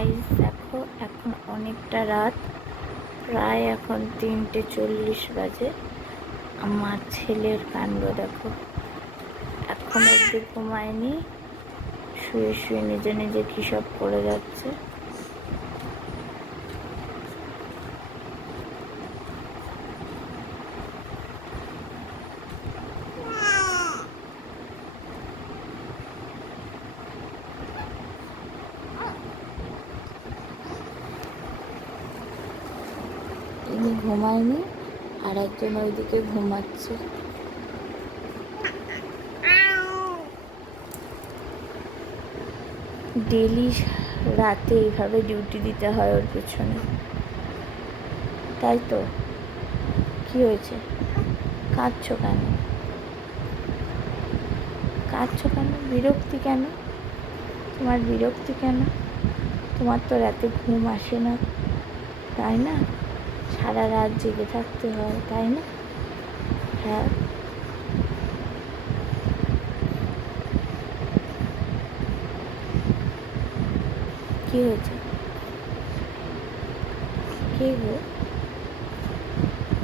Guys দেখো, এখন অনেকটা রাত, প্রায় এখন 3:40 বাজে। আমার ছেলের কাণ্ড দেখো, এখন অব্দি ঘুমায়নি, শুয়ে শুয়ে নিজে নিজে কী সব করে যাচ্ছে। ইনি ঘুমায়নি, আর একজন ওইদিকে ঘুমাচ্ছে। ডেলি রাতে এইভাবে ডিউটি দিতে হয় ওর পেছনে, তাই তো? কি হয়েছে? কাঁদছো কেন? কাঁদছো কেন? বিরক্তি কেন? তোমার বিরক্তি কেন? তোমার তো রাতে ঘুম আসে না, তাই না? সারা রাত জেগে থাকতে হয়, তাই না? হ্যাঁ, কি হয়েছে? কি গো?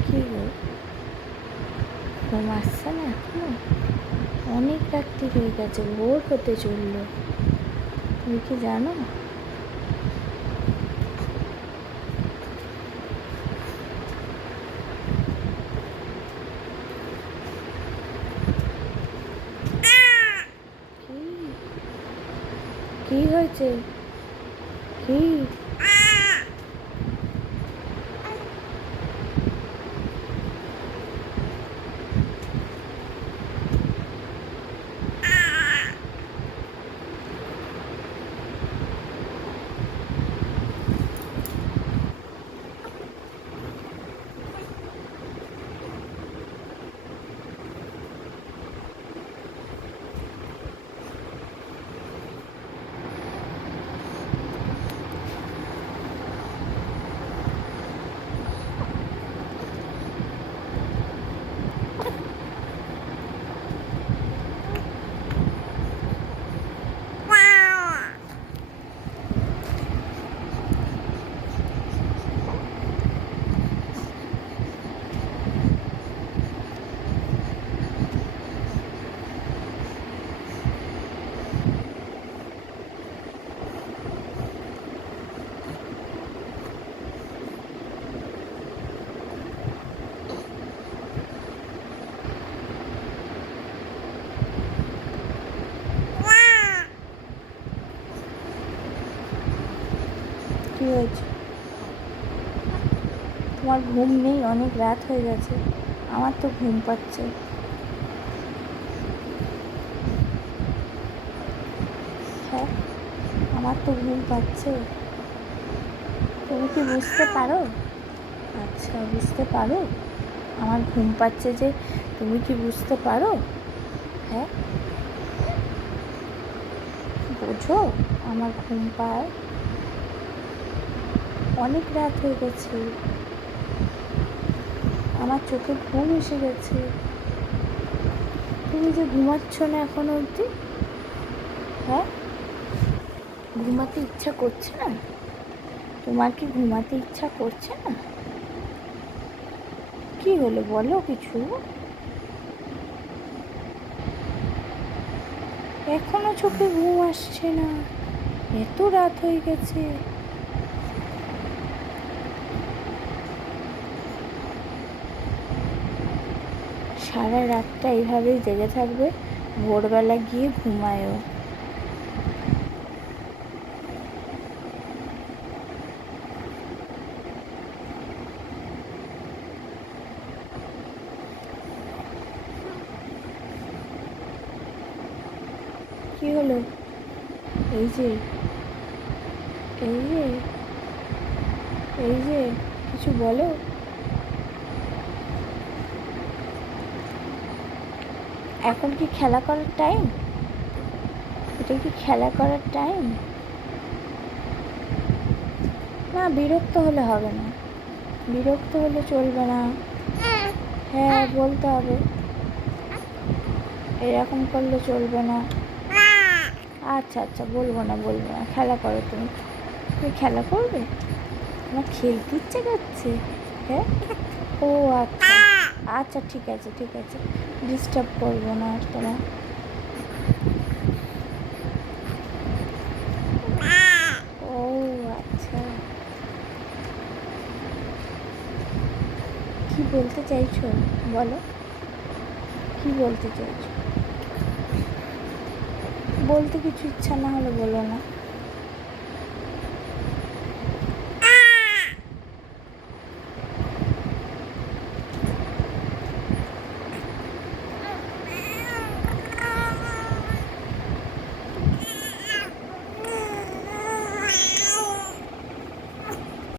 কি গো? ঘুম আসছে না এখনো? অনেক রাত্রি হয়ে গেছে, ভোর হতে চললো। তুমি কি জানো? কি হয়েছে? কি? কি হয়েছে? তোমার ঘুম নেই? অনেক রাত হয়ে গেছে, আমার তো ঘুম পাচ্ছে। হ্যাঁ, আমার তো ঘুম পাচ্ছে। তুমি কি বুঝতে পারো? আচ্ছা, বুঝতে পারো আমার ঘুম পাচ্ছে যে? তুমি কি বুঝতে পারো? হ্যাঁ, বোঝো আমার ঘুম পায়। অনেক রাত হয়ে গেছে, আমার চোখে ঘুম এসে গেছে। তুমি যে ঘুমাচ্ছ না এখন অবধি, হ্যাঁ? ঘুমাতে ইচ্ছা করছে না? তোমার কি ঘুমাতে ইচ্ছা করছে না? কি হলো বলো কিছু? এখনো চোখে ঘুম আসছে না? এত রাত হয়ে গেছে। সারা রাতটা এইভাবেই জেগে থাকবে, ভোরবেলা গিয়ে ঘুমায়ও। কি হলো? এই যে, এই যে, এই যে, কিছু বলো। এখন কি খেলা করার টাইম? এটা কি খেলা করার টাইম? না, বিরক্ত হলে হবে না, বিরক্ত হলে চলবে না। হ্যাঁ, বলতে হবে, এরকম করলে চলবে না। আচ্ছা আচ্ছা, বলবো না, বলবো না, খেলা করো তুমি। তুমি খেলা করবে? আমার খেলতে ইচ্ছে করছে। হ্যাঁ, ও আচ্ছা আচ্ছা, ঠিক আছে ঠিক আছে, ডিস্টার্ব করবো না আর তোমার। ও আচ্ছা, কি বলতে চাইছো বলো, কি বলতে চাইছো? বলতে কিছু ইচ্ছা না হলে বলো না।